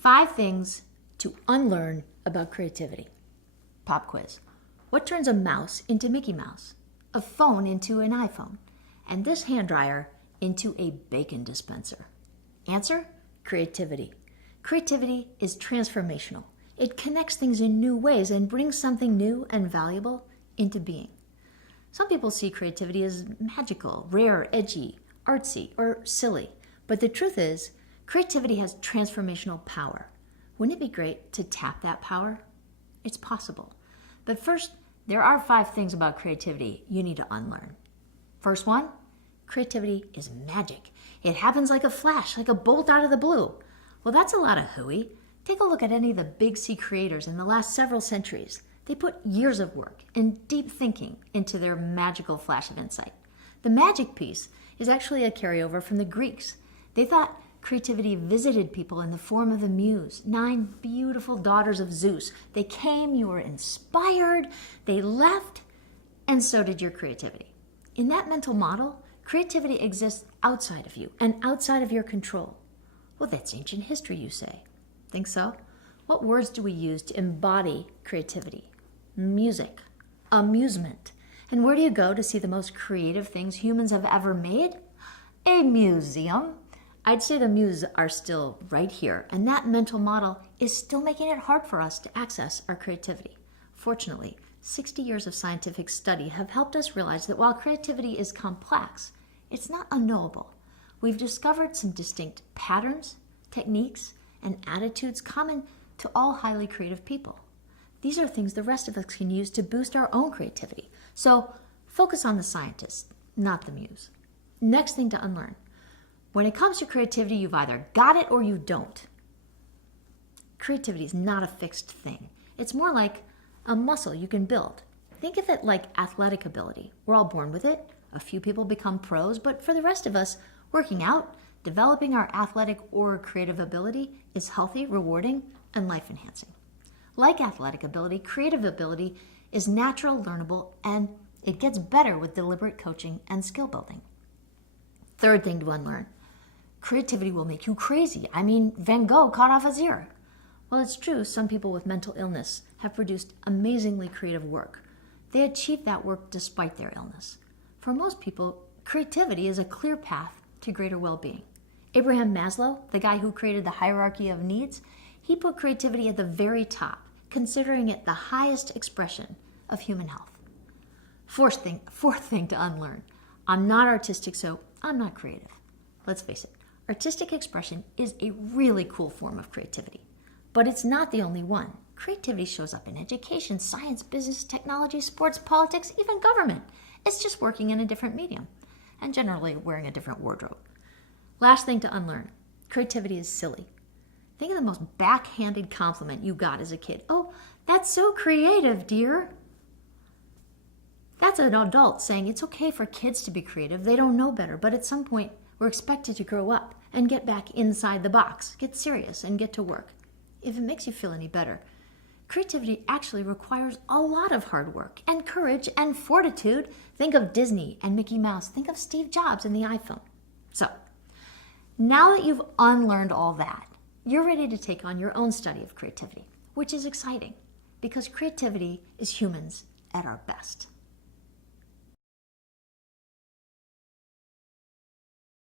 5 things to unlearn about creativity. Pop quiz. What turns a mouse into Mickey Mouse? A phone into an iPhone? And this hand dryer into a bacon dispenser? Answer: creativity. Creativity is transformational. It connects things in new ways and brings something new and valuable into being. Some people see creativity as magical, rare, edgy, artsy, or silly. But the truth is, creativity has transformational power. Wouldn't it be great to tap that power? It's possible. But first, there are 5 things about creativity you need to unlearn. First one, creativity is magic. It happens like a flash, like a bolt out of the blue. Well, that's a lot of hooey. Take a look at any of the big C creators in the last several centuries. They put years of work and deep thinking into their magical flash of insight. The magic piece is actually a carryover from the Greeks. They thought creativity visited people in the form of the muse, 9 beautiful daughters of Zeus. They came, you were inspired, they left, and so did your creativity. In that mental model, creativity exists outside of you and outside of your control. Well, that's ancient history, you say. Think so? What words do we use to embody creativity? Music, amusement. And where do you go to see the most creative things humans have ever made? A museum. I'd say the muses are still right here, and that mental model is still making it hard for us to access our creativity. Fortunately, 60 years of scientific study have helped us realize that while creativity is complex, it's not unknowable. We've discovered some distinct patterns, techniques, and attitudes common to all highly creative people. These are things the rest of us can use to boost our own creativity. So focus on the scientist, not the muse. Next thing to unlearn. When it comes to creativity, you've either got it or you don't. Creativity is not a fixed thing. It's more like a muscle you can build. Think of it like athletic ability. We're all born with it. A few people become pros, but for the rest of us, working out, developing our athletic or creative ability is healthy, rewarding, and life-enhancing. Like athletic ability, creative ability is natural, learnable, and it gets better with deliberate coaching and skill building. Third thing to unlearn. Creativity will make you crazy. I mean, Van Gogh cut off his ear. Well, it's true, some people with mental illness have produced amazingly creative work. They achieve that work despite their illness. For most people, creativity is a clear path to greater well-being. Abraham Maslow, the guy who created the hierarchy of needs, he put creativity at the very top, considering it the highest expression of human health. Fourth thing to unlearn. I'm not artistic, so I'm not creative. Let's face it, artistic expression is a really cool form of creativity. But it's not the only one. Creativity shows up in education, science, business, technology, sports, politics, even government. It's just working in a different medium and generally wearing a different wardrobe. Last thing to unlearn. Creativity is silly. Think of the most backhanded compliment you got as a kid. Oh, that's so creative, dear. That's an adult saying it's okay for kids to be creative. They don't know better, but at some point we're expected to grow up and get back inside the box, get serious, and get to work. If it makes you feel any better, creativity actually requires a lot of hard work and courage and fortitude. Think of Disney and Mickey Mouse. Think of Steve Jobs and the iPhone. So, now that you've unlearned all that, you're ready to take on your own study of creativity, which is exciting because creativity is humans at our best.